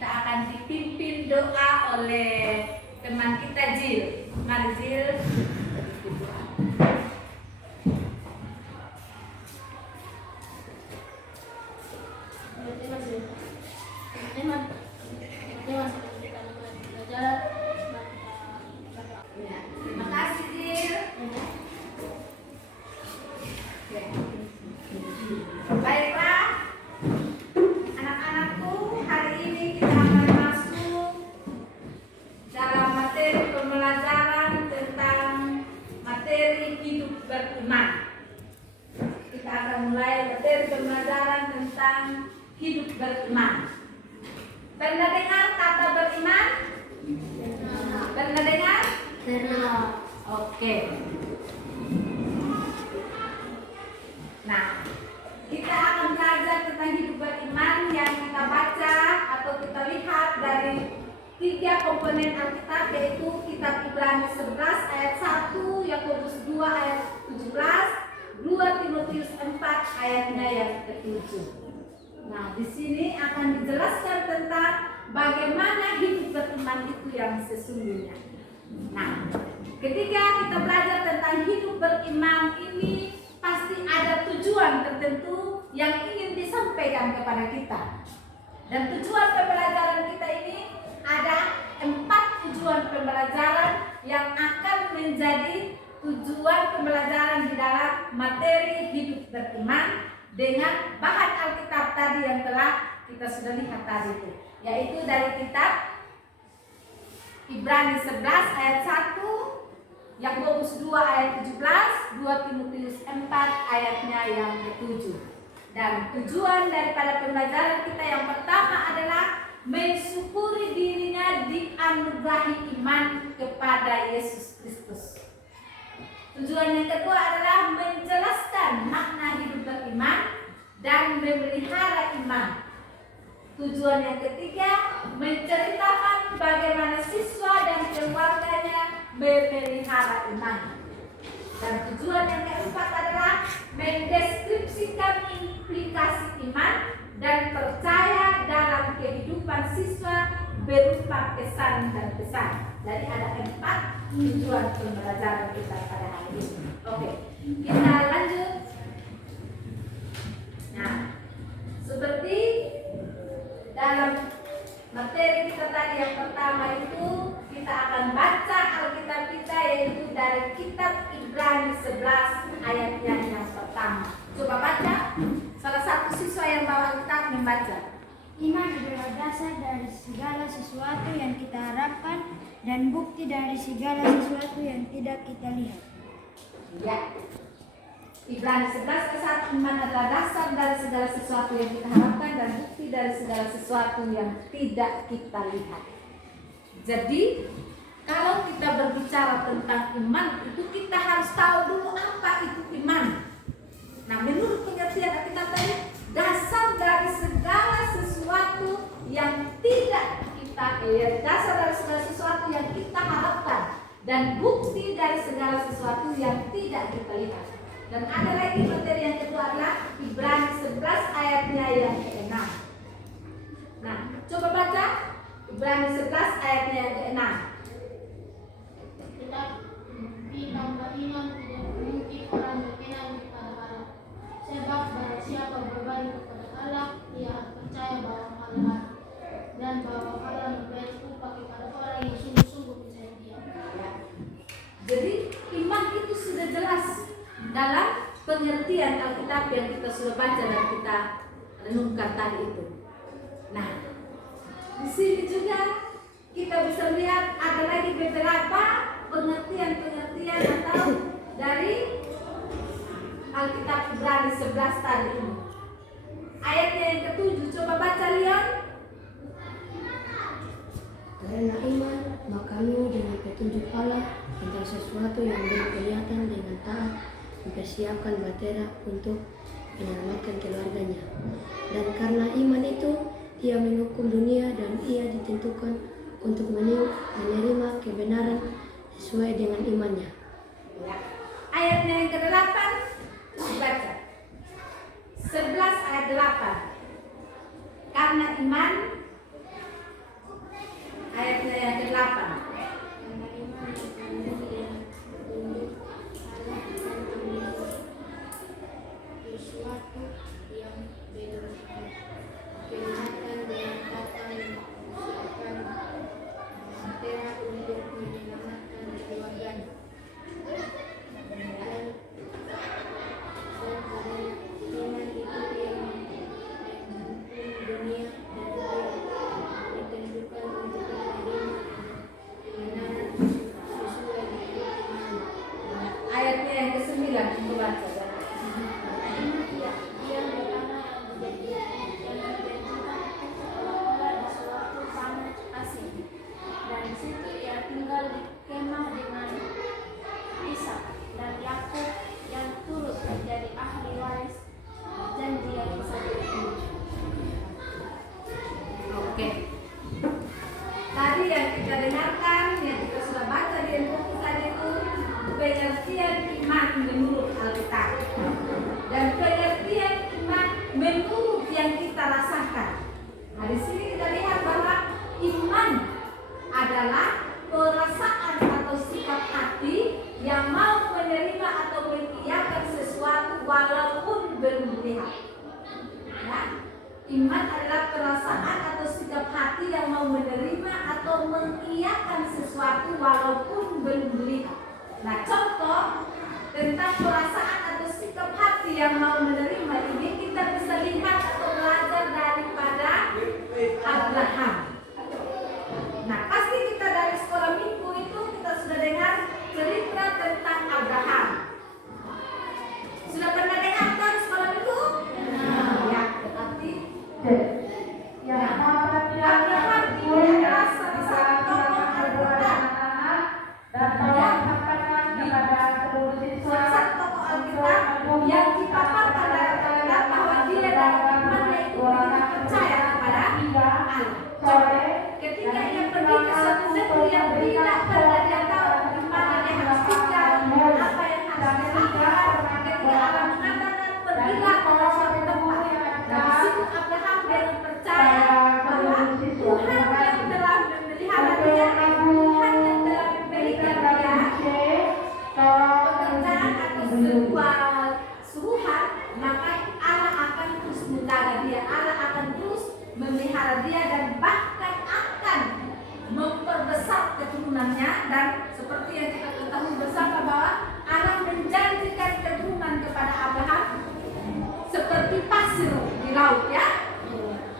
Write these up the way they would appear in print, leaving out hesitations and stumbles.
kita akan dipimpin doa oleh teman kita Jill. Mari Jill. Terima kasih Jill. Baiklah, anak-anakku, hari ini kita akan masuk dalam materi pembelajaran tentang materi hidup beriman. Kita akan mulai materi pembelajaran tentang hidup beriman. Pernah dengar kata beriman? Pernah dengar? Pernah. Oke. Nah, kita akan belajar tentang hidup beriman yang kita baca atau kita lihat dari 3 komponen Alkitab, yaitu kitab Ibrani 11 ayat 1, Yakobus 2 ayat 17, 2 Timotius 4 ayatnya yang ke-7. Nah, di sini akan dijelaskan tentang bagaimana hidup beriman itu yang sesungguhnya. Nah, ketika kita belajar tentang hidup beriman ini, pasti ada tujuan tertentu yang ingin disampaikan kepada kita. Dan tujuan pembelajaran kita ini ada 4 tujuan pembelajaran yang akan menjadi tujuan pembelajaran di dalam materi hidup beriman dengan bahan Alkitab tadi yang telah kita sudah lihat tadi itu, yaitu dari kitab Ibrani 11 ayat 1, Yakobus 2 ayat 17, 2 Timotius 4 ayatnya yang ke-7. Dan tujuan daripada pembelajaran kita yang pertama adalah mensyukuri dirinya dianugerahi iman kepada Yesus Kristus. Tujuan yang kedua adalah menjelaskan makna hidup beriman dan memelihara iman. Tujuan yang ketiga, menceritakan bagaimana siswa dan keluarganya memelihara iman. Dan tujuan yang keempat adalah mendeskripsikan implikasi iman dan percaya dalam kehidupan siswa berupa kesan dan pesan. Jadi ada 4 tujuan pembelajaran kita pada hari ini. Oke, kita lanjut. Nah, seperti dalam materi kita tadi yang pertama itu, kita akan baca Alkitab kita, yaitu dari kitab Ibrani 11 ayatnya yang pertama. Coba baca, salah satu siswa yang bawa Alkitab membaca. Iman adalah dasar dari segala sesuatu yang kita harapkan dan bukti dari segala sesuatu yang tidak kita lihat. Ya. Ibrani 11 ayat 1, iman adalah dasar dari segala sesuatu yang kita harapkan dan bukti dari segala sesuatu yang tidak kita lihat. Jadi, kalau kita berbicara tentang iman, itu kita harus tahu dulu apa itu iman. Nah, menurut pengertian Alkitab tadi, dasar dari segala sesuatu yang tidak kita dasar dari segala sesuatu yang kita harapkan dan bukti dari segala sesuatu yang tidak kita lihat. Dan ada lagi materi yang kedua adalah Ibrani 11 ayatnya yang ke-6. Nah, coba baca Ibrani 11 ayatnya yang ke-6. Tetapi tanpa iman tidak mungkin orang berkenan kepada Allah. Sebab barang siapa berbalik kepada Allah, ia percaya bahwa Allah ada dan bahwa Allah memberi upah kepada orang yang sungguh-sungguh percaya Dia. Jadi iman itu sudah jelas dalam pengertian Alkitab yang kita sudah baca dan kita renungkan tadi itu. Nah, di sini juga kita bisa lihat ada lagi beberapa pengertian atau dari Alkitab Ibrani 11 tadi ini. Ayatnya yang ke-7, coba baca Leon. Karena iman, maka kamu dengan petunjuk Allah tentang sesuatu yang belum kelihatan dengan taat mempersiapkan batera untuk menyelamatkan keluarganya. Dan karena iman itu, ia menghukum dunia dan ia ditentukan untuk menerima kebenaran sesuai dengan imannya. Ya. Ayatnya yang ke-8 dibaca. 11 ayat 8. Karena iman dengarkan, yang kita sudah baca di buku tadi itu pengertian iman menurut Alkitab dan pengertian iman menurut yang kita rasakan. Nah, di sini kita lihat bahwa iman adalah perasaan atau sikap hati yang mau menerima atau mengiyakan sesuatu walaupun belum melihat. Ya, iman adalah perasaan atau sikap hati yang mau menerima atau mengiyakan sesuatu walaupun belum melihat. Nah, contoh tentang perasaan atau sikap hati yang mau menerima ini kita bisa lihat atau belajar daripada Abraham. Nah, pasti kita dari sekolah minggu itu kita sudah dengar cerita tentang Abraham. Sudah pernah dengar kan sekolah minggu? Ya, tetapi Abraham ini adalah salah satu tokoh Alkitab. Salah satu tokoh Alkitab yang dipaparkan dalam Alkitab bahwa dia dalam imannya itu percaya kepada Allah. Ketika ia pergi ke suatu negeri yang tidak pernah dia tahu di mana dia harus tinggal, apa yang harus dia lakukan, ketika Allah mengatakan pergilah ke suatu tempat. Dan di situ Abraham dengan percaya bahwa Tuhan yang telah memelihara dia, Tuhan yang telah memberikan dia pekerjaan atau sebuah suruhan, maka Allah akan terus menjaga dia, Allah akan terus memelihara dia dan bahkan akan memperbesar keturunannya. Dan seperti yang kita ketahui bersama bahwa Allah menjanjikan keturunan kepada Abraham seperti pasir di laut, ya.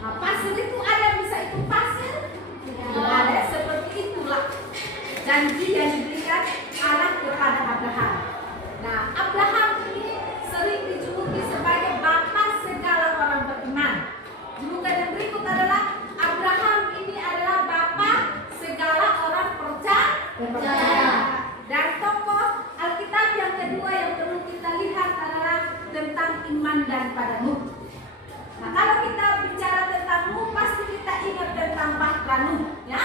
Nah, pasir itu ada bisa itu pasir, ada seperti itulah janji yang diberikan Allah kepada Abraham. Nah, Abraham ini sering dijuluki sebagai bapa segala orang beriman. Julukan yang berikut adalah Abraham ini adalah bapa segala orang percaya. Dan tokoh Alkitab yang kedua yang perlu kita lihat adalah tentang iman daripada Nuh. Nah, kalau kita bicara tentang Nuh, pasti kita ingat tentang Bahtera Nuh, ya.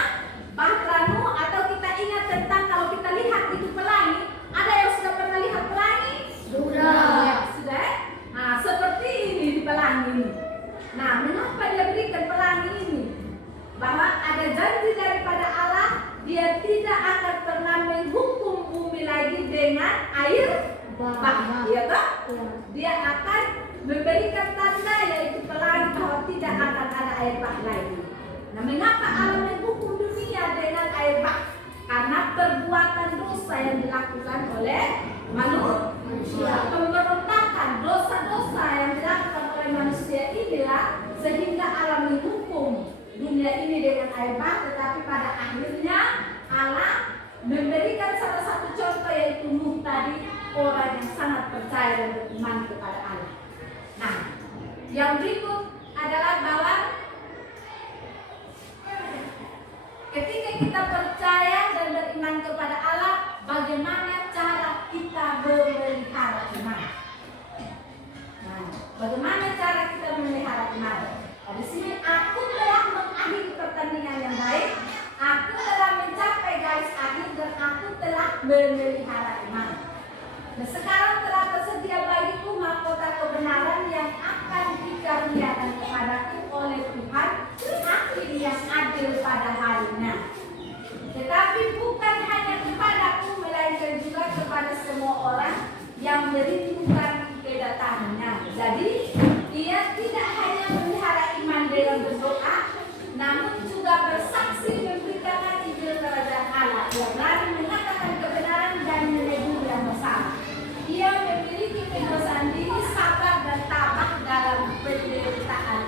Bahtera Nuh, atau kita ingat tentang kalau kita lihat itu pelangi. Ada yang sudah pernah lihat pelangi? Sudah. Ya, sudah. Nah, seperti ini di pelangi ini. Nah, mengapa dia berikan pelangi ini? Bahwa ada janji daripada Allah, dia tidak akan pernah menghukum bumi lagi dengan air bah. Ya toh? Dia akan memberikan tanda yaitu pelangi bahwa tidak akan ada air bah lagi. Nah, mengapa Allah menghukum dunia dengan air bah? Karena perbuatan dosa yang dilakukan oleh manusia, pemberontakan, dosa-dosa yang dilakukan oleh manusia inilah sehingga Allah menghukum dunia ini dengan air bah. Tetapi pada akhirnya Allah memberikan salah satu contoh yaitu Nuh tadi, orang yang sangat percaya dan beriman kepada Allah. Nah, yang berikut adalah bahwa ketika kita percaya dan beriman kepada Allah, bagaimana cara kita memelihara iman? Nah, bagaimana cara kita memelihara iman? Nah, di sini aku telah mengakhiri pertandingan yang baik, aku telah mencapai garis akhir dan aku telah memelihara iman. Nah, sekarang telah tersedia bagiku mahkota kebenaran yang akan dikaruniakan kepadaku oleh Tuhan, hakim yang adil pada harinya. Tetapi bukan hanya kepadaku, melainkan juga kepada semua orang yang merindukan kedatangannya. Jadi, ia tidak hanya memelihara iman dengan berdoa, namun juga bersaksi memberikan Injil kerajaan Allah. Ia berani mengatakan kebenaran dan menegur yang bersama. Ia memiliki penguasaan diri, sabar dan tabah dalam penderitaan.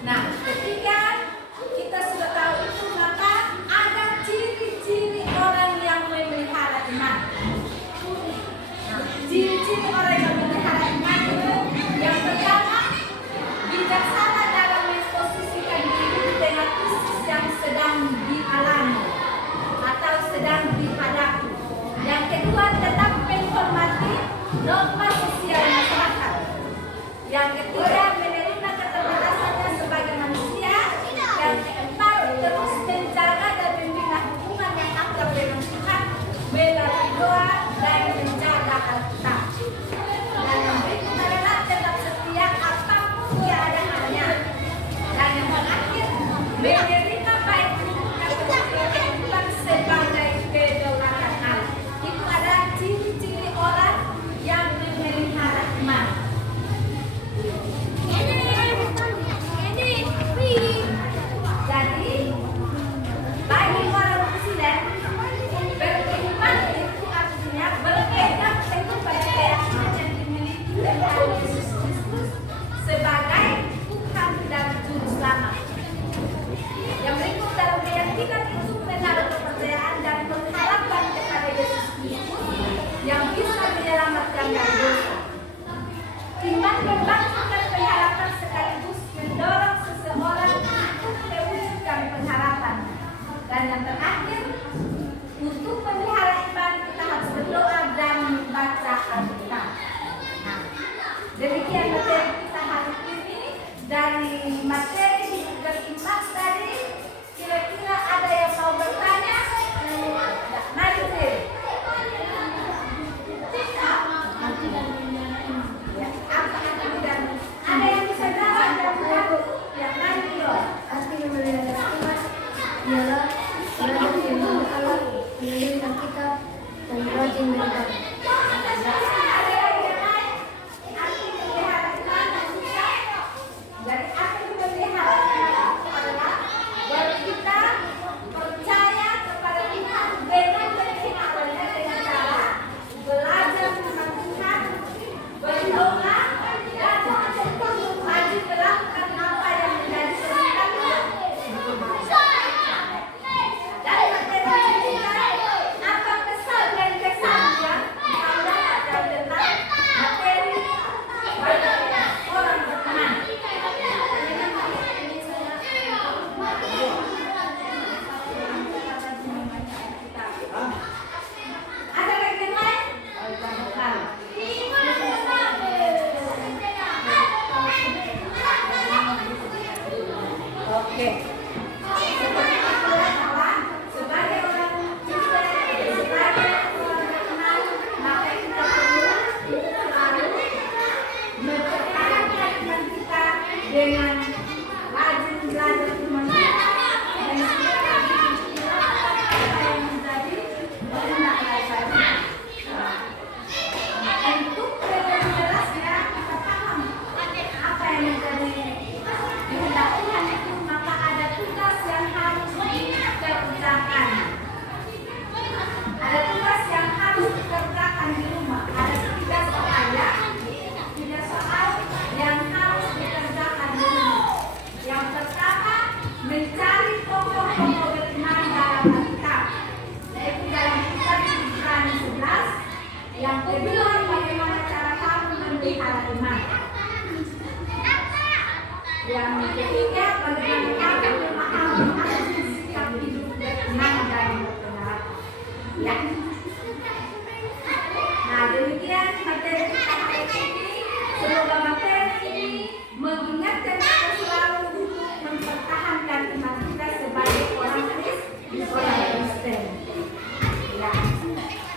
Nah, ketika kita sudah tahu itu, maka ada ciri-ciri orang yang memelihara iman. Nah, ciri-ciri orang yang memelihara iman itu yang pertama, bijaksana dalam memposisikan diri dengan krisis yang sedang dialami atau sedang dihadapi. Yang kedua, tetap menghormati norma sosial masyarakat. Yang ketiga, menerima keterbatasannya sebagai manusia. Yang keempat, terus menjaga dan membina hubungan yang akrab dengan Tuhan melalui doa dan menjaga Alkitab. Dan yang berikut adalah tetap setia apapun keadaannya. Dan yang terakhir, menerima baik kehidupan sebagai kedaulatan Allah. Itu adalah ciri-ciri orang yang memelihara iman. Jadi, bagi orang Muslim, beriman itu artinya berpegang teguh pada keyakinan yang dimiliki Tuhan Yesus Kristus sebagai Tuhan dan Juru Selamat. Yang berikut dalam keyakinan itu menaruh kepercayaan dan pengharapan kepada Yesus Kristus yang bisa menyelamatkan dari dosa. Iman membangkitkan pengharapan sekaligus mendorong seseorang untuk mewujudkan pengharapan. Dan yang terakhir, untuk memelihara iman kita harus berdoa dan membaca Alkitab. Nah, demikian materi kita hari ini. Dari materi hidup beriman tadi, kira-kira ada yang mau bertanya? Mari deh. Ya, apa arti dan ada yang bisa jawab dan mengaku? Ya, mari yuk. Arti memelihara iman ialah belajar firman Allah, menulis Alkitab, dan rajin beribadah. Ada yang lain? Arti memelihara iman susah. Jadi arti memelihara iman adalah bahwa kita percaya kepada Tuhan dengan memelihara dengan cara belajar tentang Tuhan, berdoa, dan rajin melakukan apa yang menjadi perintah Tuhan. Dan materi kita, apa kesan dan kesannya kalau dapat tentang materi bagi orang beriman. Ada lagi yang lain? Oke. Sebagai orang Kristen, sebagai orang beriman, maka kita perlu selalu mempertahankan iman kita dengan rajin belajar firman Tuhan dan segera melakukan apa yang menjadi kehendak Allah. Untuk lebih jelasnya kita paham apa yang menjadi kehendak Tuhan itu, maka ada tugas yang harus dikerjakan. Ada tugas yang harus dikerjakan di rumah. Ada 3 soal ya. 3 soal yang harus dikerjakan di rumah. Yang pertama, mencari pokok-pokok beriman dalam Alkitab, yaitu dalam kitab Ibrani 11. Yang kedua, bagaimana cara kamu memelihara iman. Yang ketiga, bagaimana kamu memahami arti sikap hidup beriman dan berpengharapan. Ya. Nah, demikian materi kita hari ini. Semoga materi ini mengingatkan kita selalu untuk mempertahankan iman kita sebagai orang Kristen. Ya.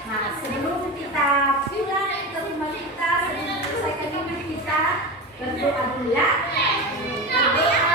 Nah, sebelum kita pulang ke rumah kita, sebelum selesaikan hidup kita, berdoa dulu ya. Berdoa